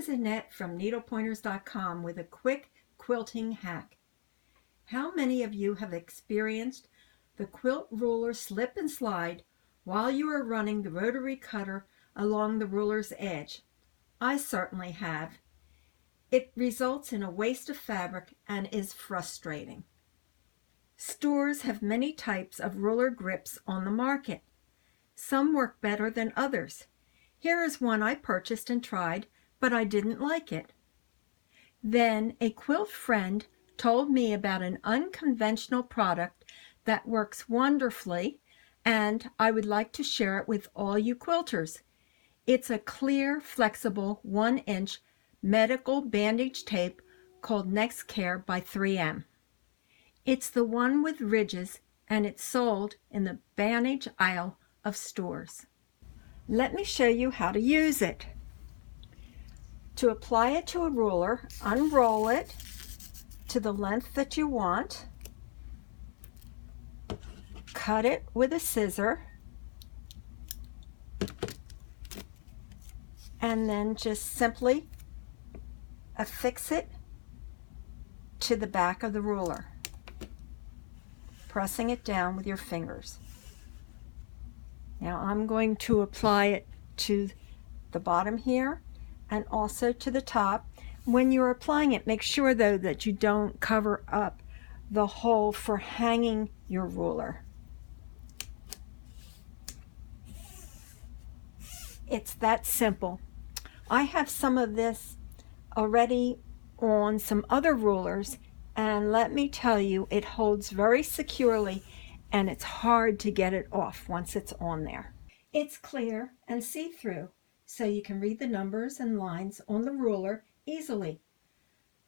is Annette from needlepointers.com with a quick quilting hack. How many of you have experienced the quilt ruler slip and slide while you are running the rotary cutter along the ruler's edge? I certainly have. It results in a waste of fabric and is frustrating. Stores have many types of ruler grips on the market. Some work better than others. Here is one I purchased and tried, but I didn't like it. Then a quilt friend told me about an unconventional product that works wonderfully, and I would like to share it with all you quilters. It's a clear, flexible 1-inch medical bandage tape called NextCare by 3M. It's the one with ridges, and it's sold in the bandage aisle of stores. Let me show you how to use it. To apply it to a ruler, unroll it to the length that you want, cut it with a scissor, and then just simply affix it to the back of the ruler, pressing it down with your fingers. Now I'm going to apply it to the bottom here and also to the top. When you're applying it, make sure though that you don't cover up the hole for hanging your ruler. It's that simple. I have some of this already on some other rulers, and let me tell you, it holds very securely and it's hard to get it off once it's on there. It's clear and see-through, so you can read the numbers and lines on the ruler easily.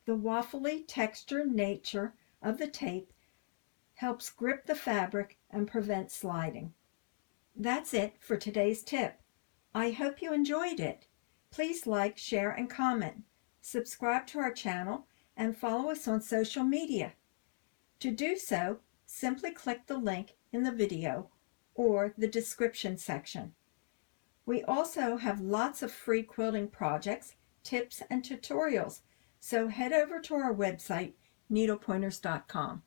The waffly texture nature of the tape helps grip the fabric and prevent sliding. That's it for today's tip. I hope you enjoyed it. Please like, share, and comment. Subscribe to our channel and follow us on social media. To do so, simply click the link in the video or the description section. We also have lots of free quilting projects, tips, and tutorials, so head over to our website, needlepointers.com.